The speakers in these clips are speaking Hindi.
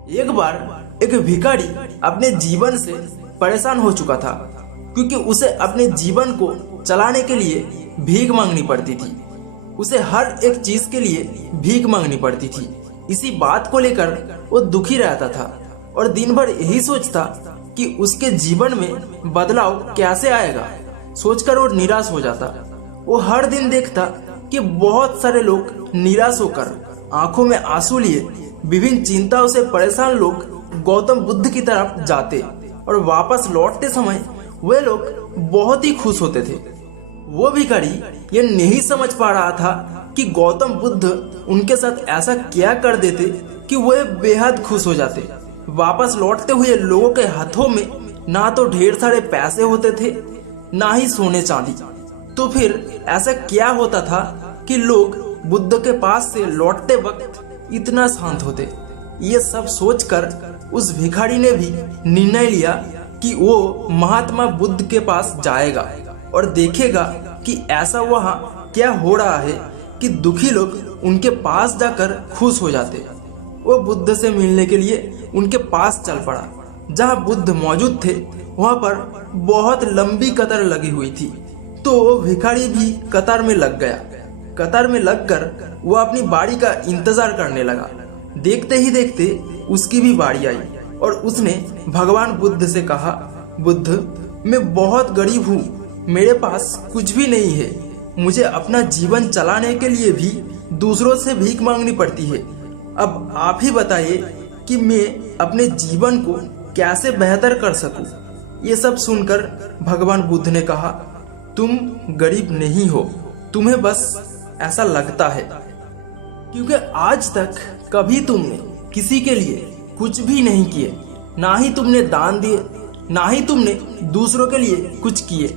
एक बार एक भिखारी अपने जीवन से परेशान हो चुका था, क्योंकि उसे अपने जीवन को चलाने के लिए भीख मांगनी पड़ती थी। उसे हर एक चीज के लिए भीख मांगनी पड़ती थी। इसी बात को लेकर वो दुखी रहता था और दिन भर यही सोचता कि उसके जीवन में बदलाव कैसे आएगा। सोचकर वो निराश हो जाता। वो हर दिन देखता कि बहुत सारे लोग निराश होकर आंखों में आंसू लिए विभिन्न चिंताओं से परेशान लोग गौतम बुद्ध की तरफ जाते और वापस लौटते समय वे लोग बहुत ही खुश होते थे। वो भिखारी ये नहीं समझ पा रहा था कि गौतम बुद्ध उनके साथ ऐसा क्या कर देते कि वे बेहद खुश हो जाते। वापस लौटते हुए लोगों के हाथों में ना तो ढेर सारे पैसे होते थे, ना ही सोने चांदी। तो फिर ऐसा क्या होता था कि लोग बुद्ध के पास से लौटते वक्त इतना शांत होते। ये सब सोचकर उस भिखारी ने भी निर्णय लिया कि वो महात्मा बुद्ध के पास जाएगा और देखेगा कि ऐसा वहाँ क्या हो रहा है कि दुखी लोग उनके पास जाकर खुश हो जाते। वो बुद्ध से मिलने के लिए उनके पास चल पड़ा। जहाँ बुद्ध मौजूद थे वहाँ पर बहुत लंबी कतार लगी हुई थी। तो वो भिखारी भी कतार में लग गया। कतार में लगकर वो अपनी बारी का इंतजार करने लगा। देखते ही देखते उसकी भी बारी आई और उसने भगवान बुद्ध से कहा, बुद्ध, मैं बहुत गरीब हूँ, मेरे पास कुछ भी नहीं है। मुझे अपना जीवन चलाने के लिए भी दूसरों से भीख मांगनी पड़ती है। अब आप ही बताइए कि मैं अपने जीवन को कैसे बेहतर कर सकूं। ये सब सुनकर भगवान बुद्ध ने कहा, तुम गरीब नहीं हो, तुम्हें बस ऐसा लगता है, क्योंकि आज तक कभी तुमने किसी के लिए कुछ भी नहीं किए, ना ही तुमने दान दिए, ना ही तुमने दूसरों के लिए कुछ किए।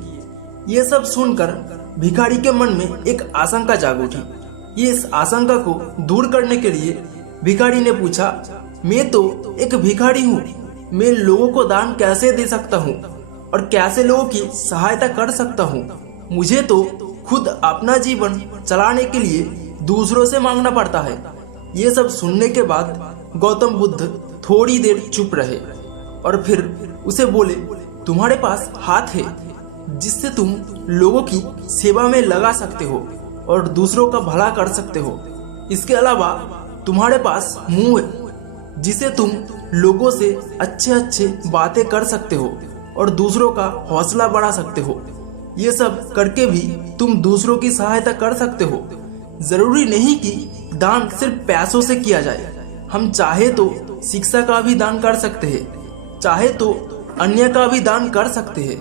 ये सब सुनकर भिखारी के मन में एक आशंका जाग उठी। ये इस आशंका को दूर करने के लिए भिखारी ने पूछा, मैं तो एक भिखारी हूँ, मैं लोगों को दान कैसे दे सकता हूँ और कैसे लोगों की सहायता कर सकता हूँ। मुझे तो खुद अपना जीवन चलाने के लिए दूसरों से मांगना पड़ता है। ये सब सुनने के बाद गौतम बुद्ध थोड़ी देर चुप रहे और फिर उसे बोले, तुम्हारे पास हाथ है जिससे तुम लोगों की सेवा में लगा सकते हो और दूसरों का भला कर सकते हो। इसके अलावा तुम्हारे पास मुंह है जिसे तुम लोगों से अच्छे अच्छे बातें कर सकते हो और दूसरों का हौसला बढ़ा सकते हो। ये सब करके भी तुम दूसरों की सहायता कर सकते हो। जरूरी नहीं कि दान सिर्फ पैसों से किया जाए। हम चाहे तो शिक्षा का भी दान कर सकते हैं, चाहे तो अन्य का भी दान कर सकते हैं।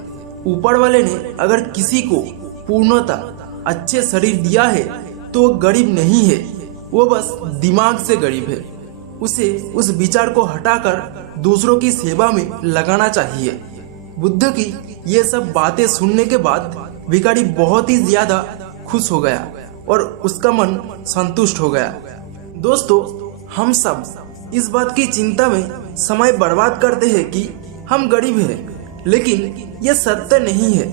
ऊपर वाले ने अगर किसी को पूर्णतः अच्छे शरीर दिया है तो वो गरीब नहीं है, वो बस दिमाग से गरीब है। उसे उस विचार को हटाकर दूसरों की सेवा में लगाना चाहिए। बुद्ध की ये सब बातें सुनने के बाद भिखारी बहुत ही ज्यादा खुश हो गया और उसका मन संतुष्ट हो गया। दोस्तों, हम सब इस बात की चिंता में समय बर्बाद करते हैं कि हम गरीब हैं, लेकिन ये सत्य नहीं है।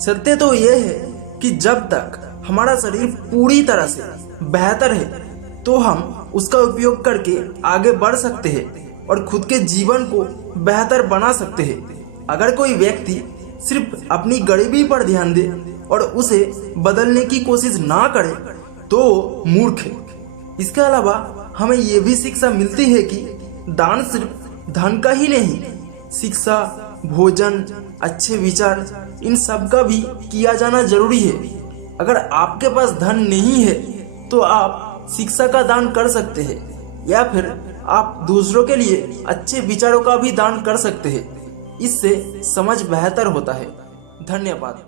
सत्य तो ये है कि जब तक हमारा शरीर पूरी तरह से बेहतर है तो हम उसका उपयोग करके आगे बढ़ सकते हैं और खुद के जीवन को बेहतर बना सकते हैं। अगर कोई व्यक्ति सिर्फ अपनी गरीबी पर ध्यान दे और उसे बदलने की कोशिश ना करे तो मूर्ख है। इसके अलावा हमें ये भी शिक्षा मिलती है कि दान सिर्फ धन का ही नहीं, शिक्षा, भोजन, अच्छे विचार, इन सब का भी किया जाना जरूरी है। अगर आपके पास धन नहीं है तो आप शिक्षा का दान कर सकते हैं या फिर आप दूसरों के लिए अच्छे विचारों का भी दान कर सकते हैं। इससे समझ बेहतर होता है। धन्यवाद।